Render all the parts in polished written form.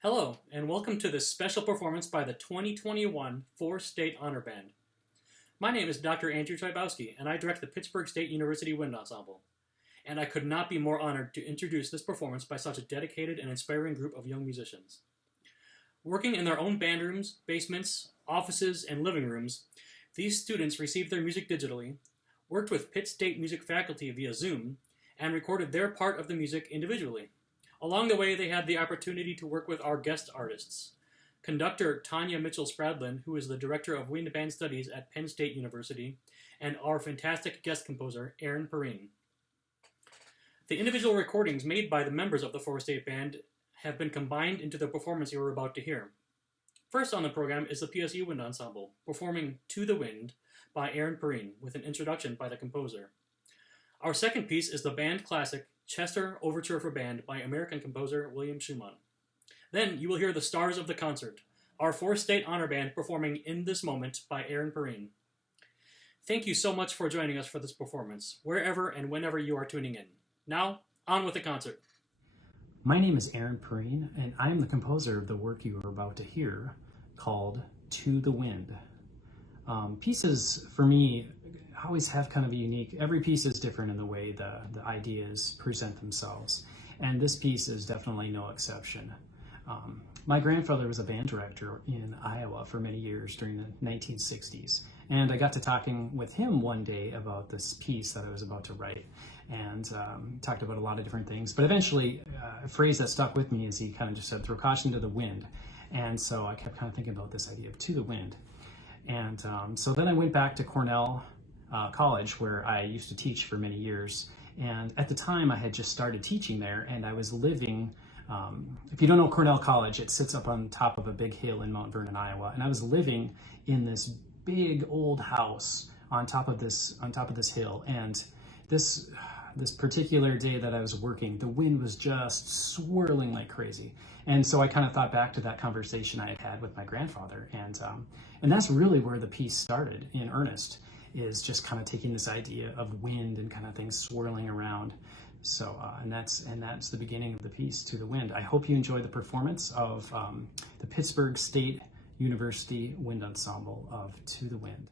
Hello, and welcome to this special performance by the 2021 Four State Honor Band. My name is Dr. Andrew Chybowski, and I direct the Pittsburgh State University Wind Ensemble. And I could not be more honored to introduce this performance by such a dedicated and inspiring group of young musicians. Working in their own band rooms, basements, offices, and living rooms, these students received their music digitally, worked with Pitt State music faculty via Zoom, and recorded their part of the music individually. Along the way, they had the opportunity to work with our guest artists. Conductor Tanya Mitchell-Spradlin, who is the Director of Wind Band Studies at Penn State University, and our fantastic guest composer, Aaron Perrine. The individual recordings made by the members of the Four State Band have been combined into the performance you are about to hear. First on the program is the PSU Wind Ensemble, performing To the Wind by Aaron Perrine, with an introduction by the composer. Our second piece is the band classic Chester Overture for Band by American composer William Schumann. Then you will hear the stars of the concert, our Four State Honor Band performing In This Moment by Aaron Perrine. Thank you so much for joining us for this performance, wherever and whenever you are tuning in. Now, on with the concert. My name is Aaron Perrine, and I am the composer of the work you are about to hear, called To the Wind. Pieces, for me, always have kind of a unique, every piece is different in the way the ideas present themselves, and this piece is definitely no exception. My grandfather was a band director in Iowa for many years during the 1960s, and I got to talking with him one day about this piece that I was about to write, and talked about a lot of different things, but eventually a phrase that stuck with me is he kind of just said, throw caution to the wind, and so I kept kind of thinking about this idea of to the wind. And so then I went back to Cornell College, where I used to teach for many years. And at the time, I had just started teaching there, and I was living, if you don't know Cornell College, it sits up on top of a big hill in Mount Vernon, Iowa. And I was living in this big old house on top of this hill. And this particular day that I was working, the wind was just swirling like crazy. And so I kind of thought back to that conversation I had had with my grandfather. And that's really where the piece started in earnest, is just kind of taking this idea of wind and kind of things swirling around. So, and that's the beginning of the piece, To the Wind. I hope you enjoy the performance of the Pittsburgh State University Wind Ensemble of To the Wind.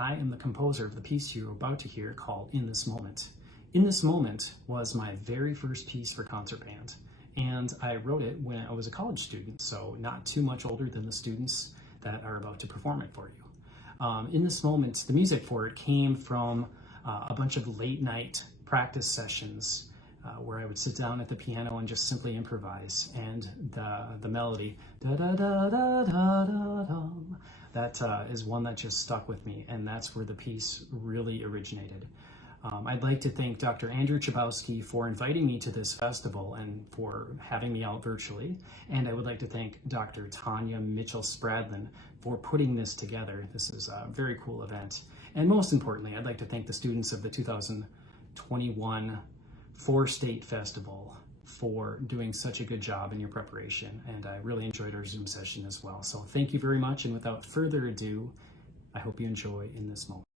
I am the composer of the piece you're about to hear called In This Moment. In This Moment was my very first piece for concert band, and I wrote it when I was a college student, so not too much older than the students that are about to perform it for you. In This Moment, the music for it came from a bunch of late night practice sessions where I would sit down at the piano and just simply improvise, and the melody, da da da da da da da, that is one that just stuck with me, and that's where the piece really originated. I'd like to thank Dr. Andrew Chabowski for inviting me to this festival and for having me out virtually, and I would like to thank Dr. Tanya Mitchell-Spradlin for putting this together. This is a very cool event, and most importantly, I'd like to thank the students of the 2021 4-State Festival for doing such a good job in your preparation, and I really enjoyed our Zoom session as well. So thank you very much, and without further ado, I hope you enjoy In This Moment.